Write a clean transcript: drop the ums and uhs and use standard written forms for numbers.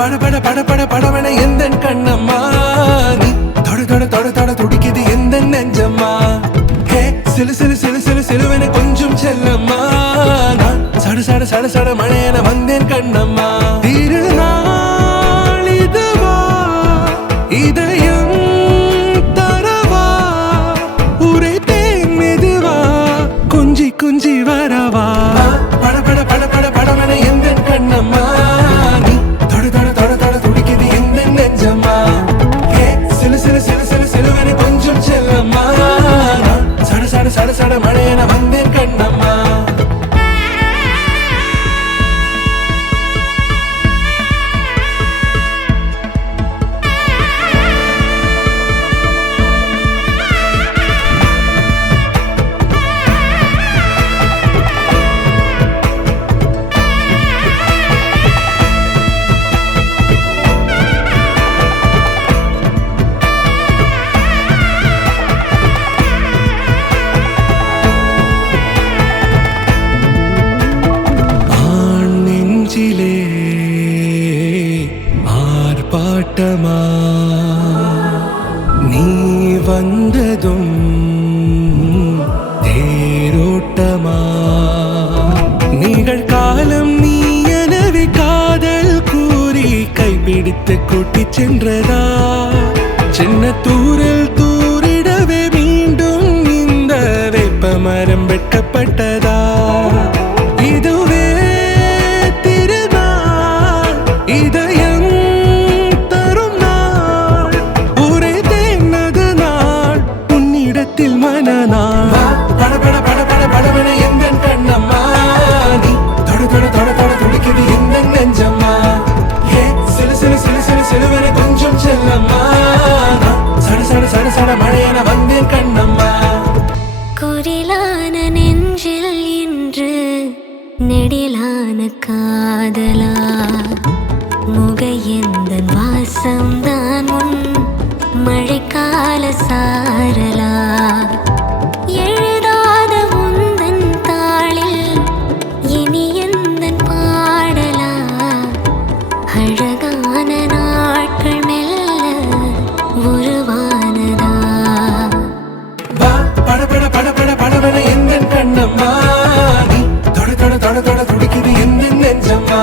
பட பட பட பட படவன எந்த கண்ணம்மா நீ தொட தொட தொட தொட துடிக்குது எந்த நெஞ்சம்மா ஹே சிலு சிலு சிலு சிலு சிலுவன கொஞ்சம் செல்லம்மா நான் சட சட சட சட மழையன வந்தேன் கண்ணம்மா திருநாள் இதுவா இதயம் தரவா உரைத்தேன் மெதுவா கொஞ்சி கொஞ்சி வரவா பட பட பட பட படவன எந்த கண்ணம்மா நீ தொட தொட தொட தொட துடிக்குது எந்த நெஞ்சம்மா ஹே சிலு சிலு சிலு சிலு சிலுவன கொஞ்சம் செல்லம்மா நான் சட சட சட சட மழையன வந்தேன் கண்ணம்மா ஆர்ப்பாட்டமா நீ வந்ததும் தேரோட்டமா நிகழ்காலம் நீ எனவே காதல் கூறி கைப்பிடித்து கூட்டி சென்றதா சின்ன தூரல் தூரிடவே மீண்டும் இந்த வேப்ப மரம் வெட்டப்பட்டதா இதுவே திருநாள் இதயம் தரும் நாள் ஒரே தேனது நாள் உன்னிடத்தில் மனநாள் பட பட பட பட படவன எந்த கண்ணம்மா நீ தொட தொட தொட தொட துடிக்குது எந்த நெஞ்சம்மா ஹே சிலு சிலு சிலு சிலு சிலுவன கொஞ்சம் செல்லம்மா சட சட சட சட மழையன வந்தேன் கண்ணம்மா குரிலான நெஞ்சில் இன்று நெடிலான காதலா முகையெந்தன் வாசம்தான் உன் மழைக்கால சாரலா எழுதாத உந்தன் தாளில் இனி எந்தன் பாடலா அழகான நாட்கள் மெல்ல உருவானதா பட பட பட பட படவன எந்த கண்ணம்மா நீ தொட தொட தொட தொட துடிக்குது எந்த நெஞ்சம்மா